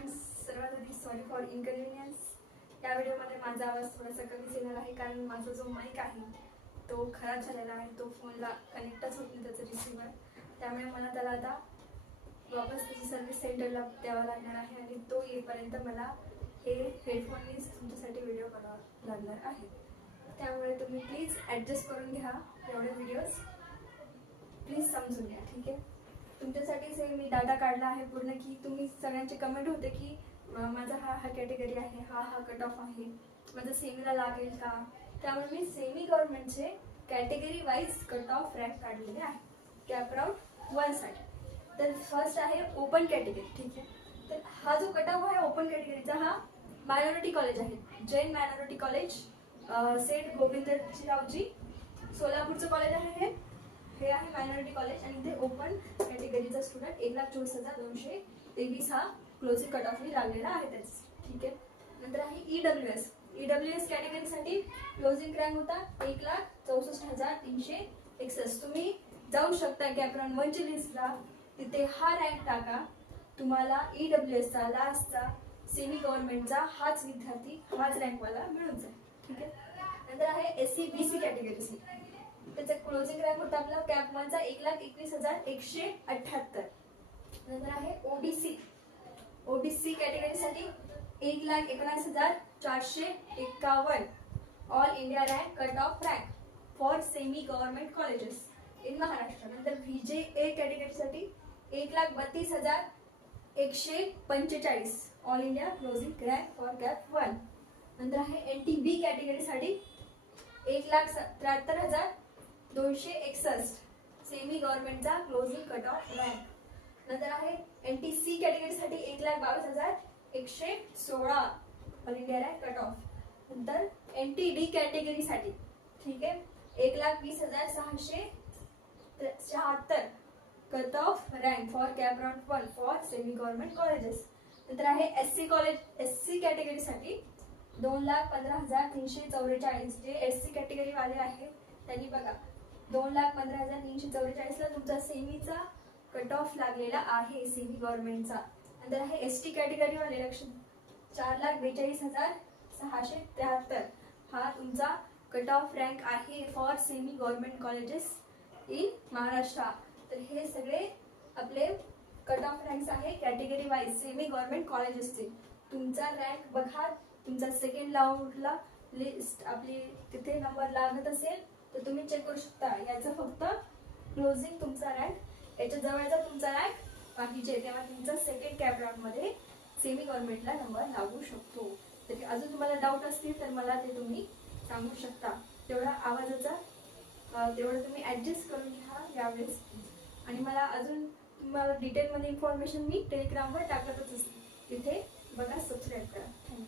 Friends, सर्वात आधी sorry for inconvenience. या व्हिडिओमध्ये माझा आवाज थोडासा कमीच येणार आहे कारण माझा जो माईक आहे तो खराब झालेला आहे। तो फोनला कनेक्टच होत नाही त्याचं रिसिव्हर, त्यामुळे मला त्याला आता वापस त्याची सर्व्हिस सेंटरला द्यावा लागणार आहे आणि तो येईपर्यंत मला हे हेडफोननीच तुमच्यासाठी व्हिडिओ बनावा लागणार आहे। त्यामुळे तुम्ही प्लीज ॲडजस्ट करून घ्या, एवढे व्हिडिओज प्लीज समजून घ्या, ठीक आहे। तुमच्यासाठीच हे मी डाटा काढला आहे पूर्ण, की तुम्ही सगळ्यांचे कमेंट होते की माझा हा कॅटेगरी आहे, हा कट ऑफ आहे, माझं सेमीला लागेल का। त्यामुळे मी सेमी गव्हर्नमेंटचे category wise cut off rank काढलेले आहे कॅप राउंड 1 साठी। तर फर्स्ट आहे ओपन कॅटेगरी, ठीक आहे। तर हा जो कट ऑफ आहे ओपन कॅटेगरीचा, हा मायनॉरिटी कॉलेज आहे, जैन मायनॉरिटी कॉलेज, सेठ गोविंदरावजी, सोलापूरचं कॉलेज आहे हे आहे मायनॉरिटी कॉलेज। आणि ते ओपन कॅटेगरीचा स्टुडंट 1,64,223 हा क्लोजिंग कट ऑफ लागलेला आहे त्याच, ठीक आहे। नंतर आहे ईडब्ल्यूएस कॅटेगरीसाठी क्लोजिंग रँक होता 1,64,361। तुम्ही जाऊ शकता कॅप राउंड 1 ची लिस्टला, तिथे हा रँक टाका, तुम्हाला ईडब्ल्यूएसचा लास्टचा सेमी गव्हर्नमेंटचा हाच विद्यार्थी हाच रँकवाला मिळून जाईल, ठीक आहे। नंतर आहे एससी बीसी कॅटेगरीसाठी, त्याचा क्लोजिंग रँक होता आपला कॅप 1 चा 1,21,178। नंतर आहे ओबीसी कॅटेगरीसाठी 1,19,451 all India rank cut off rank for semi government colleges in Maharashtra. नंतर व्हीजे कॅटेगरीसाठी 1,32,145 all India closing rank for CAP 1। नंतर आहे एनटीबी कॅटेगरीसाठी 1,73,261 सेमी गव्हर्नमेंटचा क्लोजिंग कट ऑफ रँक। नंतर आहे एनटीसी कॅटेगरीसाठी 1,22,116 all India rank cut off. नंतर एनटीडी कॅटेगरीसाठी, ठीक आहे, 1,20,676 cut off rank for CAP round 1 for semi government colleges. नंतर आहे एससी कॅटेगरीसाठी 2,15,344, जे एससी कॅटेगरी वाले आहे त्यांनी बघा 2,15,344 ला तुमचा सेमीचा कट ऑफ लागलेला आहे सेमी गव्हर्नमेंटचा। नंतर आहे एसटी कॅटेगरी वाले 4,42,673 हा तुमचा कट ऑफ रँक आहे for semi government colleges in Maharashtra. तर हे सगळे आपले कट ऑफ रँक्स आहे कॅटेगरी वाईज सेमी गव्हर्नमेंट कॉलेजेसचे। तुमचा रँक बघा, तुमचा सेकंड राऊंडला लिस्ट आपली तिथे नंबर लागत असेल तर तुम्ही चेक करू शकता। याचा फक्त क्लोजिंग तुमचा रँक याच्या जवळचा तुमचा रँक बाकीचे, तेव्हा तुमचा सेकंड कॅप राउंड मध्ये सेमी गव्हर्नमेंटला नंबर लागू शकतो। तरी अजून तुम्हाला डाऊट असतील तर मला ते तुम्ही सांगू शकता। तेवढा आवाजाचा तेवढं तुम्ही ऍडजस्ट करून घ्या यावेळेस। आणि मला अजून तुम्हाला डिटेलमध्ये इन्फॉर्मेशन मी टेलिग्रामवर टाकतच असते, तिथे बघा, सबस्क्राईब करा। थँक्यू।